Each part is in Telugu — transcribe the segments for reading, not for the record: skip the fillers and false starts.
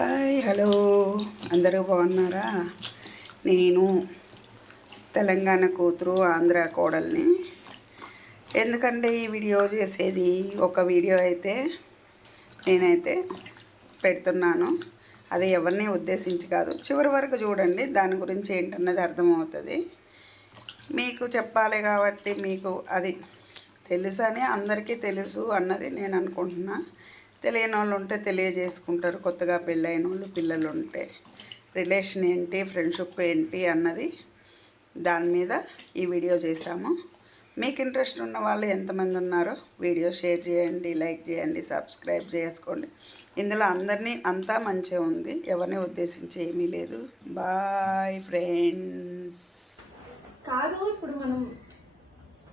హాయ్ హలో అందరూ బాగున్నారా? నేను తెలంగాణ కూతురు ఆంధ్ర కోడల్ని. ఎందుకంటే ఈ వీడియో చేసేది ఒక వీడియో అయితే నేనైతే పెడుతున్నాను. అది ఎవరిని ఉద్దేశించి కాదు, చివరి వరకు చూడండి, దాని గురించి ఏంటన్నది అర్థమవుతుంది. మీకు చెప్పాలి కాబట్టి మీకు అది తెలుసని అందరికీ తెలుసు అన్నది నేను అనుకుంటున్నా. తెలియని వాళ్ళు ఉంటే తెలియజేసుకుంటారు. కొత్తగా పెళ్ళైన వాళ్ళు పిల్లలు ఉంటే రిలేషన్ ఏంటి, ఫ్రెండ్షిప్ ఏంటి అన్నది దాని మీద ఈ వీడియో చేశాము. మీకు ఇంట్రెస్ట్ ఉన్న వాళ్ళు ఎంతమంది ఉన్నారో వీడియో షేర్ చేయండి, లైక్ చేయండి, సబ్స్క్రైబ్ చేసుకోండి. ఇందులో అందరినీ అంతా మంచిగా ఉంది, ఎవరిని ఉద్దేశించి ఏమీ లేదు. Boy friends. కాదు, ఇప్పుడు మనం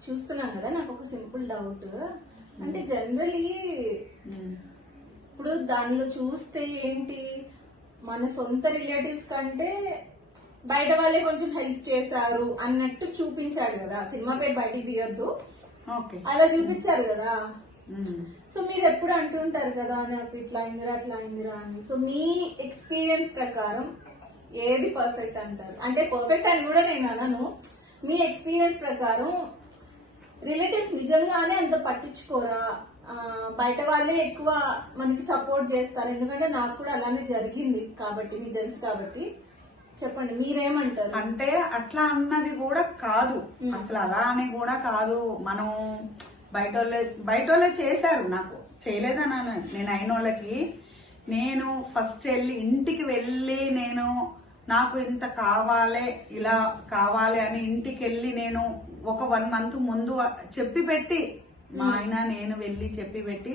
చూస్తున్నాం కదా, నాకు ఒక సింపుల్ డౌట్. అంటే జనరలీ ఇప్పుడు దానిలో చూస్తే ఏంటి, మన సొంత రిలేటివ్స్ కంటే బయట వాళ్ళే కొంచెం హెల్ప్ చేశారు అన్నట్టు చూపించాడు కదా. సినిమా పేరు బయటికి తీయద్దు, అలా చూపించారు కదా. సో మీరు ఎప్పుడు అంటుంటారు కదా, నాకు ఇట్లా అయిందిరా అట్లా అయిందిరా అని. సో మీ ఎక్స్పీరియన్స్ ప్రకారం ఏది పర్ఫెక్ట్ అంటారు? అంటే పర్ఫెక్ట్ అని కూడా నేను అనను, మీ ఎక్స్పీరియన్స్ ప్రకారం రిలేటివ్స్ నిజంగానే అంత పట్టించుకోరా, బయట వాళ్ళే ఎక్కువ మనకి సపోర్ట్ చేస్తారు? ఎందుకంటే నాకు కూడా అలానే జరిగింది కాబట్టి, మీకు తెలుసు కాబట్టి చెప్పండి, మీరేమంటారు? అంటే అట్లా అన్నది కూడా కాదు, అసలు అలా అని కూడా కాదు. మనం బయటోళ్ళే చేశారు, నాకు చేయలేదని నేను అయిన వాళ్ళకి నేను ఫస్ట్ ఇంటికి వెళ్ళి నేను నాకు ఇంత కావాలి, ఇలా కావాలి అని ఇంటికి వెళ్ళి నేను ఒక 1 month ముందు చెప్పి పెట్టి, మా ఆయన నేను వెళ్ళి చెప్పి పెట్టి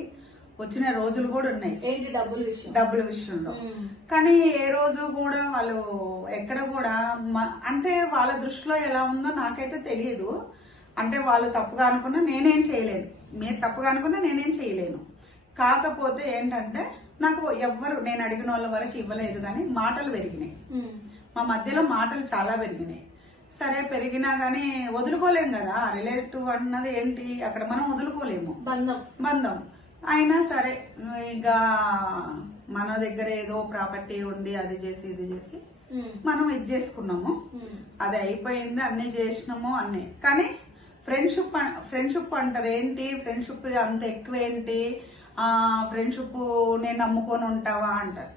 వచ్చిన రోజులు కూడా ఉన్నాయి. ఏంటి డబ్బుల విషయంలో. కానీ ఏ రోజు కూడా వాళ్ళు ఎక్కడ కూడా అంటే వాళ్ళ దృష్టిలో ఎలా ఉందో నాకైతే తెలియదు. అంటే వాళ్ళు తప్పుగా అనుకున్నా నేనేం చేయలేను, మీరు తప్పుగా అనుకున్నా నేనేం చేయలేను. కాకపోతే ఏంటంటే నాకు ఎవ్వరు నేను అడిగిన వాళ్ళ వరకు ఇవ్వలేదు, కానీ మాటలు పెరిగినాయి, మా మధ్యలో మాటలు చాలా పెరిగినాయి. సరే, పెరిగినా గానీ వదులుకోలేం కదా. రిలేటివ్ అన్నది ఏంటి, అక్కడ మనం వదులుకోలేము బంధం. అయినా సరే, ఇక మన దగ్గర ఏదో ప్రాపర్టీ ఉండి అది చేసి ఇది చేసి మనం ఇది చేసుకున్నాము, అది అయిపోయింది, అన్ని చేసినాము అన్ని. కానీ ఫ్రెండ్షిప్ అంటారు ఏంటి, ఫ్రెండ్షిప్ అంత ఎక్కువ ఏంటి, ఫ్రెండ్షిప్ నేను నమ్ముకొని ఉంటావా అంటారు.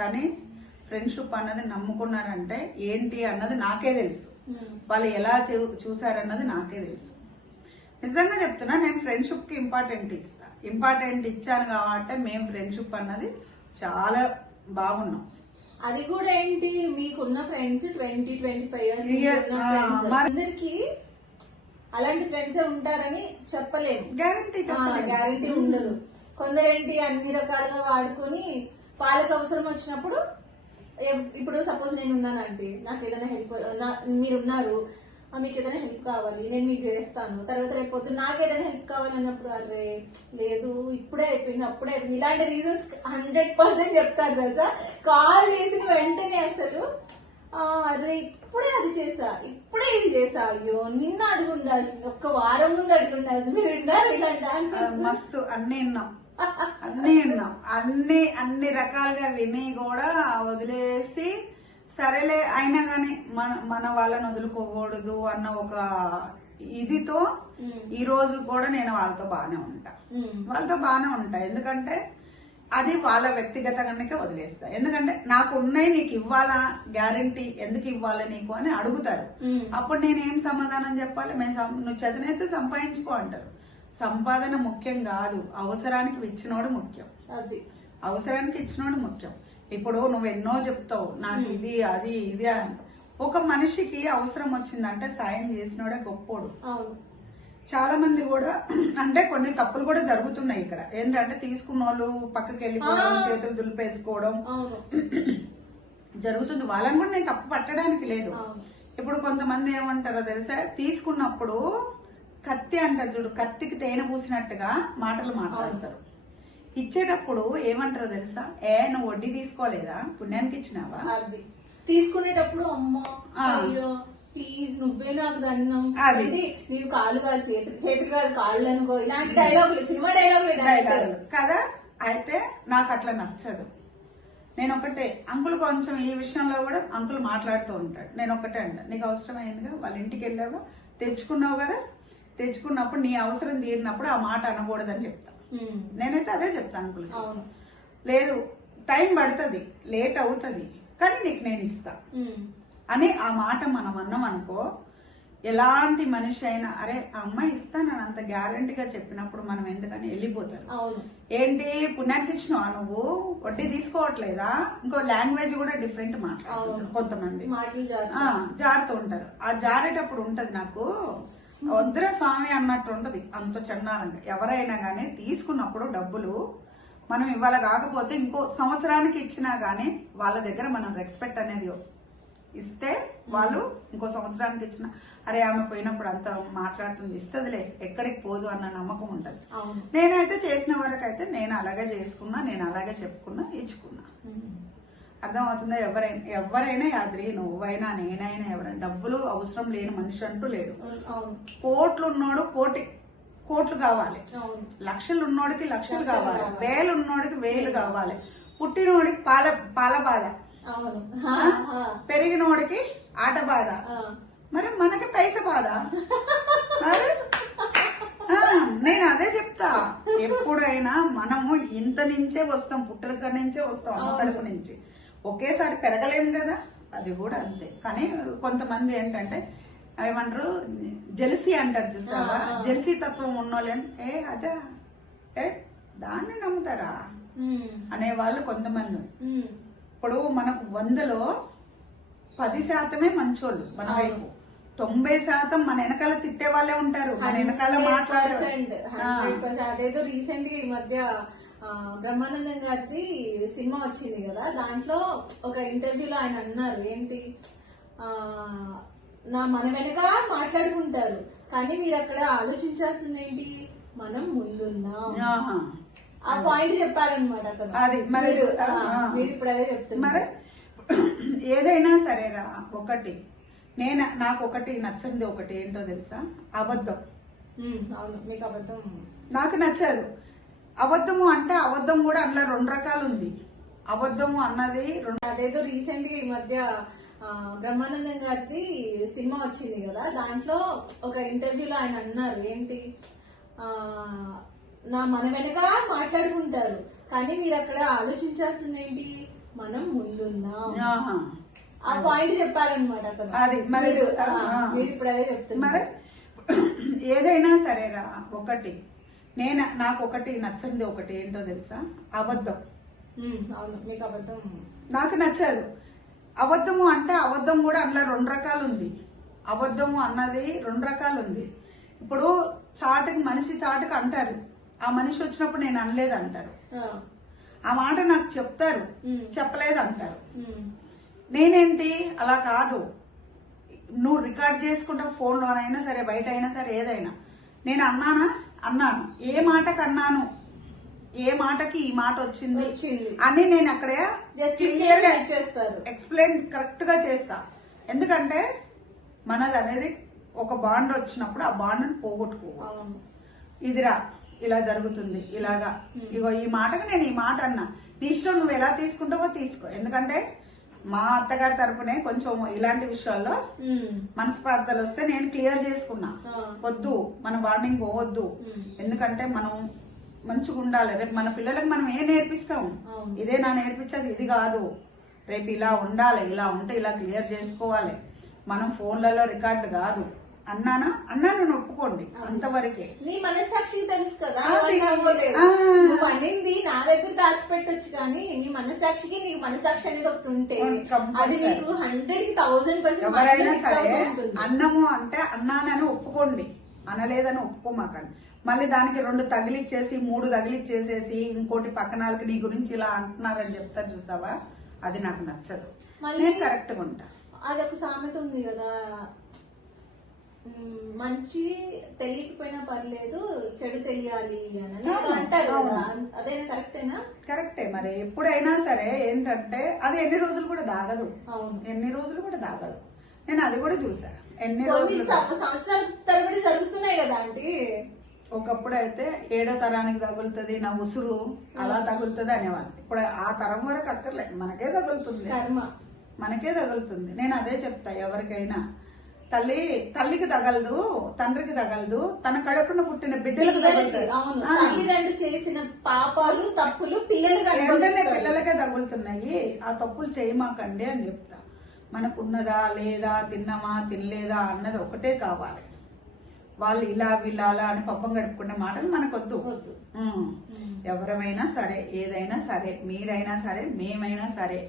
కానీ ఫ్రెండ్షిప్ అన్నది నమ్ముకున్నారంటే ఏంటి అన్నది నాకే తెలుసు, వాళ్ళు ఎలా చూసారన్నది నాకే తెలుసు. నిజంగా చెప్తున్నా, నేను ఫ్రెండ్షిప్ కి ఇంపార్టెంట్ ఇచ్చాను కాబట్టి మేము ఫ్రెండ్షిప్ అన్నది చాలా బాగున్నాం. అది కూడా ఏంటి, మీకున్న ఫ్రెండ్స్ 20-25 years అందరికి అలాంటి ఫ్రెండ్స్ ఉంటారని చెప్పలేము, గ్యారంటీ ఉండదు. కొందరేంటి అన్ని రకాలుగా వాడుకొని వాళ్ళకి అవసరం వచ్చినప్పుడు, ఇప్పుడు సపోజ్ నేను ఉన్నానంటే నాకు ఏదైనా హెల్ప్, మీరున్నారు, మీకు ఏదైనా హెల్ప్ కావాలి నేను మీకు చేస్తాను, తర్వాత రేపు పొద్దున్న నాకు ఏదైనా హెల్ప్ కావాలన్నప్పుడు అరే లేదు ఇప్పుడే అయిపోయింది అప్పుడే అయిపోయింది, ఇలాంటి రీజన్స్ 100% చెప్తారు తెలుసా. కాల్ చేసిన వెంటనే అసలు అరే ఇప్పుడే అది చేసా, ఇప్పుడే ఇది చేసా, అయ్యో నిన్న అడుగు ఉండాల్సింది, 1 వారం ముందు అడుగు ఉండాల్సింది. మీరు విన్నారు ఇలాంటి ఆన్సర్స్? మస్తు అన్ని విన్నాం, అన్ని రకాలుగా విని కూడా వదిలేసి, సరేలే అయినా గాని మన వాళ్ళని వదులుకోకూడదు అన్న ఒక ఇదితో ఈ రోజు కూడా నేను వాళ్ళతో బాగానే ఉంటా. ఎందుకంటే అది వాళ్ళ వ్యక్తిగతంగానే వదిలేస్తా. ఎందుకంటే నాకు ఉన్నాయి, నీకు ఇవ్వాలా, గ్యారంటీ ఎందుకు ఇవ్వాలి నీకు అని అడుగుతారు. అప్పుడు నేనేం సమాధానం చెప్పాలి? నువ్వు చదివినైతే సంపాదించుకో అంటారు. సంపాదన ముఖ్యం కాదు, అవసరానికి ఇచ్చినోడు ముఖ్యం. అవసరానికి ఇచ్చినోడు ముఖ్యం. ఇప్పుడు నువ్వు ఎన్నో చెప్తావు, నాకు ఇది అది ఇది అని. ఒక మనిషికి అవసరం వచ్చిందంటే సాయం చేసినోడే గొప్పోడు. చాలా మంది కూడా అంటే కొన్ని తప్పులు కూడా జరుగుతున్నాయి ఇక్కడ. ఏంటంటే తీసుకున్న వాళ్ళు పక్కకి వెళ్ళిపోవడం, చేతులు దులిపేసుకోవడం జరుగుతుంది. వాళ్ళని కూడా నేను తప్పు పట్టడానికి లేదు. ఇప్పుడు కొంతమంది ఏమంటారో తెలుసా, తీసుకున్నప్పుడు కత్తి అంటారు చూడు, కత్తికి తేనె పూసినట్టుగా మాటలు మాట్లాడతారు. ఇచ్చేటప్పుడు ఏమంటారో తెలుసా, నువ్వు వడ్డీ తీసుకోలేదా, పుణ్యానికి ఇచ్చినావా? తీసుకునేటప్పుడు అమ్మా ప్లీజ్ నువ్వే నాకు దన్నం, అది నీవు కాళ్ళు కాదు చేతులు కాదు కాళ్ళు అనుకో, ఇలాంటి డైలాగులు, సినిమా డైలాగులు కదా. అయితే నాకు అట్లా నచ్చదు. నేను ఒకటే అంకుల్ కొంచెం ఈ విషయంలో కూడా అంకుల్ మాట్లాడుతూ ఉంటాడు. నేను ఒకటే అంట, నీకు అవసరమైందిగా, వాళ్ళ ఇంటికి వెళ్ళావా, తెచ్చుకున్నావు కదా, తెచ్చుకున్నప్పుడు నీ అవసరం తీరినప్పుడు ఆ మాట అనకూడదని చెప్తా. నేనైతే అదే చెప్తాను అంకుల్. లేదు టైం పడుతుంది, లేట్ అవుతుంది, కానీ నీకు నేను ఇస్తా అని ఆ మాట మనం అన్నాం అనుకో, ఎలాంటి మనిషి అయినా అరే ఆ అమ్మాయి ఇస్తానని అంత గ్యారంటీగా చెప్పినప్పుడు మనం ఎందుకని వెళ్ళిపోతారు. ఏంటి పుణ్యానికి ఇచ్చినావా నువ్వు, వడ్డీ తీసుకోవట్లేదా, ఇంకో లాంగ్వేజ్ కూడా డిఫరెంట్ మాట్లాడుతుంటారు కొంతమంది, జారుతూ ఉంటారు. ఆ జారేటప్పుడు ఉంటది నాకు వద్దురా స్వామి అన్నట్టు ఉంటది. అంత చెన్నారంగా ఎవరైనా గానీ తీసుకున్నప్పుడు డబ్బులు మనం ఇవాళ కాకపోతే ఇంకో సంవత్సరానికి ఇచ్చినా గానీ వాళ్ళ దగ్గర మనం రెస్పెక్ట్ అనేది ఇస్తే వాళ్ళు ఇంకో సంవత్సరానికి ఇచ్చిన అరే ఆమె పోయినప్పుడు అంత మాట్లాడుతుంది, ఇస్తదిలే, ఎక్కడికి పోదు అన్న నమ్మకం ఉంటది. నేనైతే చేసిన వరకు అయితే నేను అలాగే చేసుకున్నా, నేను అలాగే చెప్పుకున్నా, ఇచ్చుకున్నా. అర్థమవుతుందా? ఎవరైనా యాద్రి, నువ్వైనా నేనైనా ఎవరైనా డబ్బులు అవసరం లేని మనిషి అంటూ లేడు. కోట్లు ఉన్నోడు కోట్లు కావాలి, లక్షలు ఉన్నోడికి లక్షలు కావాలి, వేలు ఉన్నోడికి వేలు కావాలి, పుట్టినోడికి పాల బాధ, పెరిగినోడికి ఆట బాధ, మరి మనకి పైస బాధ. మరి నేను అదే చెప్తా, ఎప్పుడైనా మనము ఇంత నుంచే వస్తాం, పుట్టక నుంచే వస్తాం, అమ్మ కడుపు నుంచి, ఒకేసారి పెరగలేము కదా, అది కూడా అంతే. కానీ కొంతమంది ఏంటంటే ఏమంటారు, జెలసీ అంటారు చూసావా, జెలసీ తత్వం ఉన్నోళ్ళేం అదా దాన్ని నమ్ముతారా అనేవాళ్ళు కొంతమంది. ఇప్పుడు మనకు 100లో 10% మంచోళ్ళు మన వైపు, 90% మన వెనకాల తిట్టే వాళ్ళే ఉంటారు, మన వెనకాల మాట్లాడారు. అదేదో రీసెంట్ గా ఈ మధ్య బ్రహ్మానందం గారిది సినిమా వచ్చింది కదా, దాంట్లో ఒక ఇంటర్వ్యూలో ఆయన అన్నారు ఏంటి, మన వెనక మాట్లాడుకుంటారు కానీ మీరు అక్కడ ఆలోచించాల్సింది ఏంటి, మనం ముందున్నాం. ఆ పాయింట్ చెప్పారనమాట అతను. అది మరి మీరు ఇప్పుడు అదే చెప్తున్నారు. ఏదైనా సరేరా, ఒకటి నాకు ఒకటి నచ్చంది, ఒకటి ఏంటో తెలుసా, అబద్ధం. అవును, మీకు అబద్ధం నాకు నచ్చదు. అబద్ధము అంటే అబద్ధం కూడా అందులో 2 రకాలు ఉంది. అబద్ధము అన్నది అదేదో రీసెంట్ గా ఈ మధ్య బ్రహ్మానందం గారిది సినిమా వచ్చింది కదా, దాంట్లో ఒక ఇంటర్వ్యూలో ఆయన అన్నారు ఏంటి, మన వెనక మాట్లాడుకుంటారు కానీ మీరు అక్కడ ఆలోచించాల్సింది ఏంటి, మనం ముందున్నాం. ఆ పాయింట్ చెప్పారనమాట అతను. అది మరి మీరు ఇప్పుడు అదే చెప్తున్నారు. ఏదైనా సరేరా, ఒకటి నాకు ఒకటి నచ్చంది, ఒకటి ఏంటో తెలుసా, అబద్ధం. అవును, మీకు అబద్ధం నాకు నచ్చదు. అబద్ధము అంటే అబద్ధం కూడా అందులో 2 రకాలు ఉంది. అబద్ధము అన్నది 2 రకాలు ఉంది. ఇప్పుడు మనిషి చాటుకు అంటారు, ఆ మనిషి వచ్చినప్పుడు నేను అనలేదు అంటారు, ఆ మాట నాకు చెప్తారు, చెప్పలేదు అంటారు. నేనేంటి అలా కాదు, నువ్వు రికార్డ్ చేసుకుంటా, ఫోన్లోనైనా సరే బయట అయినా సరే ఏదైనా, నేను అన్నాను, ఏ మాటకు అన్నాను, ఏ మాటకి ఈ మాట వచ్చింది అని నేను అక్కడ ఎక్స్ప్లెయిన్ కరెక్ట్ గా చేస్తా. ఎందుకంటే మనది అనేది ఒక బాండ్ వచ్చినప్పుడు ఆ బాండ్ పోగొట్టుకోవాలి. ఇదిరా ఇలా జరుగుతుంది, ఇలాగా ఇగో ఈ మాటకు నేను ఈ మాట అన్నా, నీ ఇష్టం, నువ్వు ఎలా తీసుకుంటావో తీసుకో. ఎందుకంటే మా అత్తగారి తరపునే కొంచెం ఇలాంటి విషయాల్లో మనస్పార్థాలు వస్తే నేను క్లియర్ చేసుకున్నా, వద్దు మన బాండింగ్ పోవద్దు, ఎందుకంటే మనం మంచిగా ఉండాలి. రేపు మన పిల్లలకు మనం ఏం నేర్పిస్తాం, ఇదే నా నేర్పించేది, ఇది కాదు, రేపు ఇలా ఉండాలి, ఇలా ఉంటే ఇలా క్లియర్ చేసుకోవాలి, మనం ఫోన్లలో రికార్డు కాదు అన్నాను ఒప్పుకోండి, అంతవరకే. నీ మనస్సాక్షి తెలుసు కదా, నువ్వు అనింది నా దగ్గర దాచిపెట్టొచ్చు కానీ నీ మనస్సాక్షికి, నీకు మనస్సాక్షి అనేది ఒకటి ఉంటే అది నీకు 100,000% ఎవరైనా సరే అన్నము అంటే అన్నానని ఒప్పుకోండి, అనలేదని ఒప్పుకోమాకండి. మళ్ళీ దానికి 2 తగిలిచ్చేసి 3 తగిలిచ్చేసేసి ఇంకోటి పక్కనాలకి నీ గురించి ఇలా అంటున్నారని చెప్తారు చూసావా, అది నాకు నచ్చదు. నేను కరెక్ట్ గా ఉంటా. అదొక సామెత ఉంది కదా, మంచి తెలియకపోయినా పర్లేదు, చెడు తెలియాలి అని అంటారు కదా, అదేనా కరెక్టేనా? కరెక్టే. మరి ఎప్పుడైనా సరే ఏంటంటే అది ఎన్ని రోజులు కూడా దాగదు, ఎన్ని రోజులు కూడా దాగదు. నేను అది కూడా చూసా, ఎన్ని రోజులు సంవత్సరాల తరబడి జరుగుతున్నాయి కదా ఆంటీ. ఒకప్పుడు అయితే 7వ తరానికి తగులుతుంది నా ఉసురు అలా తగులుతుంది అనేవాళ్ళు. ఇప్పుడు ఆ తరం వరకు అక్కర్లే, మనకే తగులుతుంది, కర్మ. మనకే తగులుతుంది. నేను అదే చెప్తా ఎవరికైనా, తల్లికి తగలదు, తండ్రికి తగలదు, తన కడుపున పుట్టిన బిడ్డలకు తగులుతుంది. అవును, తల్లిదండ్రులు చేసిన పాపాలు తప్పులు వెంటనే పిల్లలకే తగులుతున్నాయి. ఆ తప్పులు చేయమాకండి అని చెప్తా. మనకున్నదా లేదా, తిన్నామా తినలేదా అన్నది ఒకటే కావాలి. వాళ్ళు ఇలా వీళ్ళ అని పబ్బం గడుపుకునే మాటలు మనకొద్దు. ఎవరమైనా సరే, ఏదైనా సరే, మీరైనా సరే, మేమైనా సరే,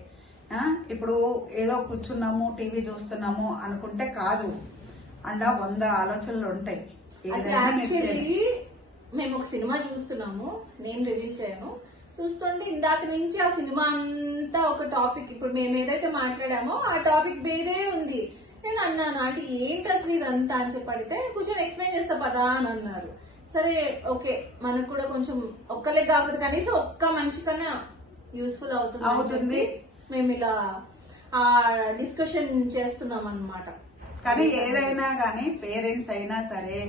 ఇప్పుడు ఏదో కూర్చున్నాము టీవీ చూస్తున్నాము అనుకుంటే కాదు, అండ్ 100 ఆలోచనలు ఉంటాయి. యాక్చువల్లీ మేము ఒక సినిమా చూస్తున్నాము, నేను రివీల్ చేయను. చూస్తుంటే ఇందాక నుంచి ఆ సినిమా అంతా ఒక టాపిక్, ఇప్పుడు మేము ఏదైతే మాట్లాడామో ఆ టాపిక్ మీదే ఉంది. నేను అన్నాను అంటే ఏంటి అసలు ఇదంతా అని చెప్పి అడిగితే కూర్చొని ఎక్స్ప్లెయిన్ చేస్తా పదా అని అన్నారు. సరే ఓకే, మనకు కూడా కొంచెం ఒక్కలే కాకపోతే కనీసం ఒక్క మనిషి కన్నా యూస్ఫుల్ అవుతుంది. మేము ఇలా ఆ డిస్కషన్ చేస్తున్నాం అన్నమాట. కానీ ఏదైనా కానీ పేరెంట్స్ అయినా సరే,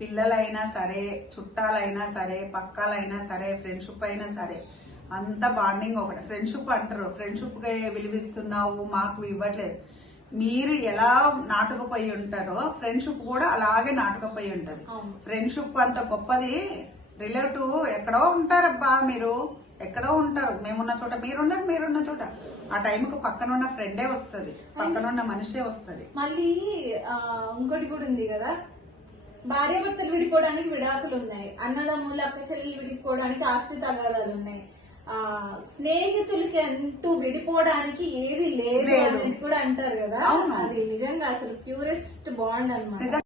పిల్లలైనా సరే, చుట్టాలైనా సరే, పక్కాలైనా సరే, ఫ్రెండ్షిప్ అయినా సరే, అంత బాండింగ్ ఒకటి. ఫ్రెండ్షిప్ అంటారు, ఫ్రెండ్షిప్ గా విలువిస్తున్నావు మాకు ఇవ్వట్లేదు. మీరు ఎలా నాటుకుపోయి ఉంటారో ఫ్రెండ్షిప్ కూడా అలాగే నాటుకుపోయి ఉంటది. ఫ్రెండ్షిప్ అంత గొప్పది. రిలేటివ్ ఎక్కడో ఉంటారబ్బా, మీరు ఎక్కడో ఉంటారు, మేమున్న చోట మీరున్నారు, మీరున్న చోట ఆ టైంకి పక్కనున్న ఫ్రెండే వస్తుంది, పక్కనున్న మనిషే వస్తుంది. మళ్ళీ ఇంకోటి కూడా ఉంది కదా, భార్యాభర్తలు విడిపోవడానికి విడాకులు ఉన్నాయి, అన్నదమ్ములు అక్క చెల్లెలు విడిపోవడానికి ఆస్తి తగాదాలు ఉన్నాయి, స్నేహితులకి అంటూ విడిపోవడానికి ఏది లేదు అని కూడా అంటారు కదా. అది నిజంగా అసలు ప్యూరెస్ట్ బాండ్ అన్నమాట.